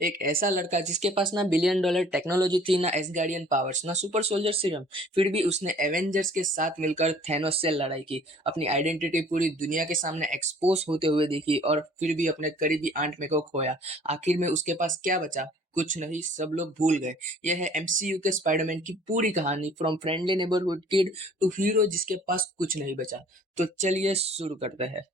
एक ऐसा लड़का जिसके पास ना बिलियन डॉलर टेक्नोलॉजी थी, ना एसगार्डियन पावर्स, ना सुपर सोल्जर सीरम, फिर भी उसने एवेंजर्स के साथ मिलकर थैनोस से लड़ाई की। अपनी आइडेंटिटी पूरी दुनिया के सामने एक्सपोज होते हुए देखी और फिर भी अपने करीबी आंट में को खोया। आखिर में उसके पास क्या बचा? कुछ नहीं, सब लोग भूल गए। यह है एमसीयू के स्पाइडरमैन की पूरी कहानी, from friendly neighbourhood kid to hero जिसके पास कुछ नहीं बचा। तो चलिए शुरू करते हैं।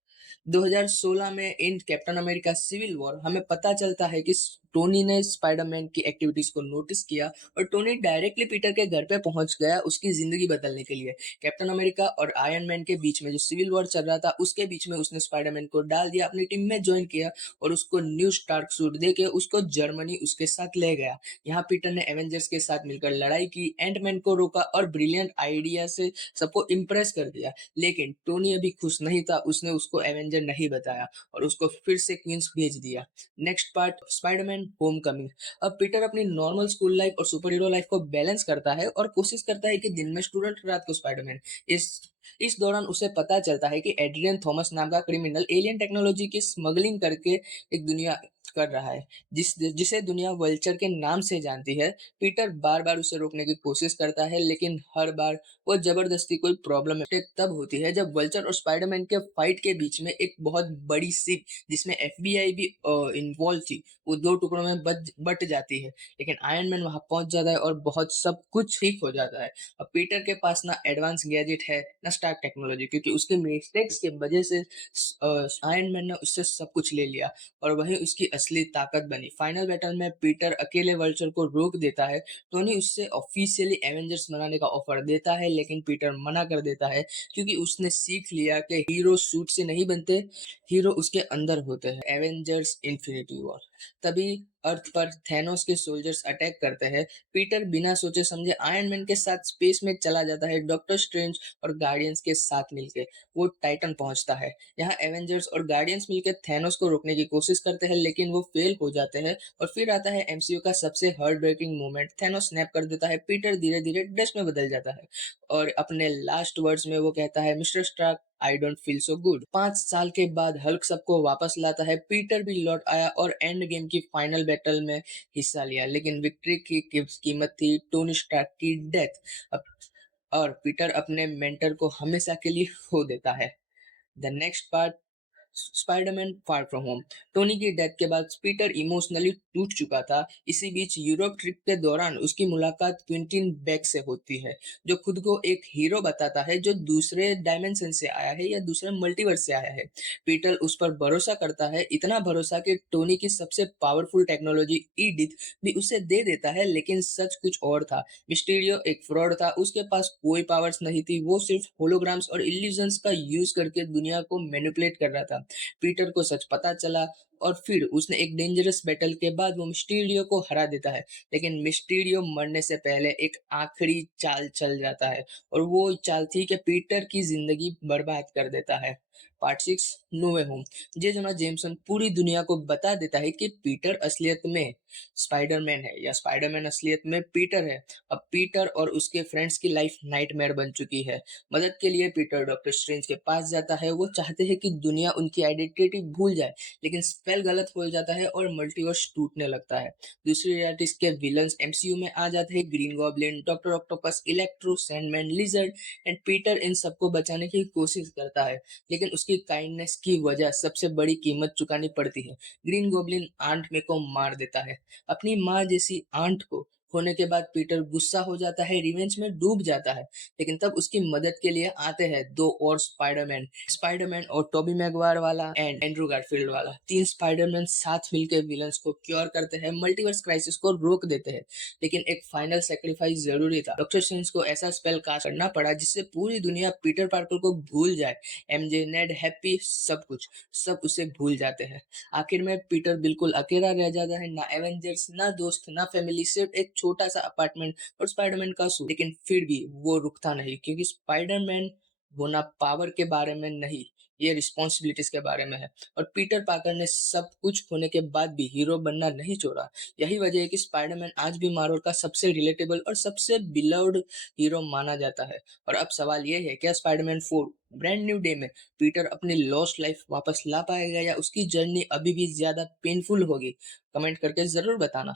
2016 में in Captain America Civil War हमें पता चलता है कि टोनी ने स्पाइडरमैन की एक्टिविटीज को नोटिस किया और टोनी डायरेक्टली पीटर के घर पे पहुंच गया उसकी जिंदगी बदलने के लिए। कैप्टन अमेरिका और आयरन मैन के बीच में जो सिविल वॉर चल रहा था उसके बीच में उसने स्पाइडरमैन को डाल दिया, अपनी टीम में ज्वाइन किया और उसको न्यू स्टार्क सूट दे के उसको जर्मनी उसके साथ ले गया। यहाँ पीटर ने एवेंजर्स के साथ मिलकर लड़ाई की, एंटमैन को रोका और ब्रिलियंट आइडिया से सबको इम्प्रेस कर दिया। लेकिन टोनी अभी खुश नहीं था, उसने उसको एवेंजर नहीं बताया और उसको फिर से क्वींस भेज दिया। Next part, Spiderman Homecoming. अब पीटर अपनी नॉर्मल स्कूल लाइफ और सुपर हीरो लाइफ को बैलेंस करता है और कोशिश करता है कि दिन में स्टूडेंट, रात को स्पाइडरमैन। इस इस दौरान उसे पता चलता है कि एड्रियन थॉमस नाम का क्रिमिनल एलियन टेक्नोलॉजी की स्मगलिंग करके एक दुनिया कर रहा है, जिसे दुनिया वल्चर के नाम से जानती है। पीटर बार बार उसे रोकने की कोशिश करता है, लेकिन हर बार वो जबरदस्ती कोई प्रॉब्लम तब होती है जब वल्चर और स्पाइडरमैन के फाइट के बीच में एक बहुत बड़ी शिप, जिसमें एफबीआई भी इन्वॉल्व थी, वो दो टुकड़ों में बट जाती है। लेकिन आयरन मैन वहां पहुंच जाता है और बहुत सब कुछ ठीक हो जाता है। अब पीटर के पास ना एडवांस गैजेट है, ना स्टार्क टेक्नोलॉजी, क्योंकि उसके मिस्टेक्स की वजह से आयरन मैन ने उससे सब कुछ ले लिया और वही उसकी असली ताकत बनी। फाइनल बैटल में पीटर अकेले वल्चर को रोक देता है। टोनी उससे ऑफिशियली एवेंजर्स बनाने का ऑफर देता है, लेकिन पीटर मना कर देता है क्योंकि उसने सीख लिया कि हीरो सूट से नहीं बनते, हीरो उसके अंदर होते हैं। Avengers infinity war. तभी अर्थ पर थैनोस के सोल्जर्स अटैक करते हैं। पीटर बिना सोचे समझे आयरन मैन के साथ स्पेस में चला जाता है। डॉक्टर स्ट्रेंज और गार्डियंस के साथ मिलके वो टाइटन पहुंचता है। यहाँ एवेंजर्स और गार्डियंस मिलकर थैनोस को रोकने की कोशिश करते हैं, लेकिन वो फेल हो जाते हैं। और फिर आता है एमसीयू का सबसे heart breaking moment, Thanos snap कर देता है। पीटर धीरे धीरे डस्ट में बदल जाता है और अपने लास्ट वर्ड्स में वो कहता है, mister Stark, I don't feel so good. 5 साल के बाद हल्क सबको वापस लाता है। पीटर भी लौट आया और एंड गेम की फाइनल बैटल में हिस्सा लिया, लेकिन विक्ट्री की कीमत थी टोनी स्टार्क की डेथ। और पीटर अपने मेंटर को हमेशा के लिए खो देता है। The next part, Spiderman far from home. Tony की डेथ के बाद पीटर इमोशनली टूट चुका था। इसी बीच यूरोप ट्रिप के दौरान उसकी मुलाकात क्विंटीन बेक से होती है, जो खुद को एक हीरो बताता है, जो दूसरे डायमेंशन से आया है या दूसरे मल्टीवर्स से आया है। पीटर उस पर भरोसा करता है, इतना भरोसा कि टोनी की सबसे पावरफुल टेक्नोलॉजी ईडिथ भी उसे दे देता है। लेकिन सच कुछ और था। मिस्टीरियो एक फ्रॉड था, उसके पास कोई पावर्स नहीं थी, वो सिर्फ होलोग्राम्स और इल्यूजन्स का यूज करके दुनिया को मैनिपुलेट कर रहा था। पीटर को सच पता चला और फिर उसने एक डेंजरस बैटल के बाद वो मिस्टीरियो को हरा देता है। लेकिन मिस्टीरियो मरने से पहले एक आखिरी चाल चल जाता है और वो चाल थी कि पीटर की जिंदगी बर्बाद कर देता है। पार्ट 6, नो वे होम। जे जोना जेमसन पूरी दुनिया को बता देता है कि पीटर असलियत में स्पाइडरमैन है या स्पाइडरमैन असलियत में पीटर है। अब पीटर और उसके फ्रेंड्स की लाइफ नाइटमेयर बन चुकी है। मदद के लिए पीटर डॉक्टर स्ट्रेंज के पास जाता है। वो चाहते हैं कि दुनिया उनकी आइडेंटिटी भूल जाए, लेकिन स्पेल गलत हो जाता है और मल्टीवर्स टूटने लगता है। दूसरी रियलिटीज के विलन्स एमसीयू में आ जाते हैं, Green Goblin, Doctor Octopus, Electro, Sandman, Lizard and Peter इन सबको बचाने की कोशिश करता है, लेकिन उसकी काइंडनेस की वजह सबसे बड़ी कीमत चुकानी पड़ती है। ग्रीन गॉब्लिन आंट में को मार देता है। अपनी माँ जैसी आंट को होने के बाद पीटर गुस्सा हो जाता है, रिवेंज में डूब जाता है। लेकिन तब उसकी मदद के लिए आते हैं दो और स्पाइडरमैन, स्पाइडरमैन और टोबी मैगवायर वाला एंड एंड्रू गारफील्ड वाला। तीन स्पाइडरमैन साथ मिलकर विलन्स को क्योर करते हैं, मल्टीवर्स क्राइसिस को रोक देते हैं। लेकिन एक फाइनल सेक्रीफाइस जरूरी था। डॉक्टर स्ट्रेंज को ऐसा स्पेल कास्ट करना पड़ा जिससे पूरी दुनिया पीटर पार्कर को भूल जाए। एमजे, नेड, हैप्पी, सब कुछ, सब उसे भूल जाते हैं। आखिर में पीटर बिल्कुल अकेला रह जाता है, ना एवेंजर्स, ना दोस्त, ना फैमिली, सिर्फ एक छोटा सा अपार्टमेंट और स्पाइडरमैन का सूट। लेकिन फिर भी वो रुकता नहीं, क्योंकि स्पाइडरमैन होना पावर के बारे में नहीं, ये रिस्पॉन्सिबिलिटीज के बारे में है। और पीटर पार्कर ने सब कुछ होने के बाद भी हीरो बनना नहीं छोड़ा। यही वजह है कि स्पाइडरमैन आज भी मार्वल का सबसे रिलेटेबल और सबसे बिलव्ड हीरो माना जाता है। और अब सवाल ये है, क्या स्पाइडरमैन 4 ब्रांड न्यू डे में पीटर अपनी लॉस्ट लाइफ वापस ला पाएगा, या उसकी जर्नी अभी भी ज्यादा पेनफुल होगी? कमेंट करके जरूर बताना।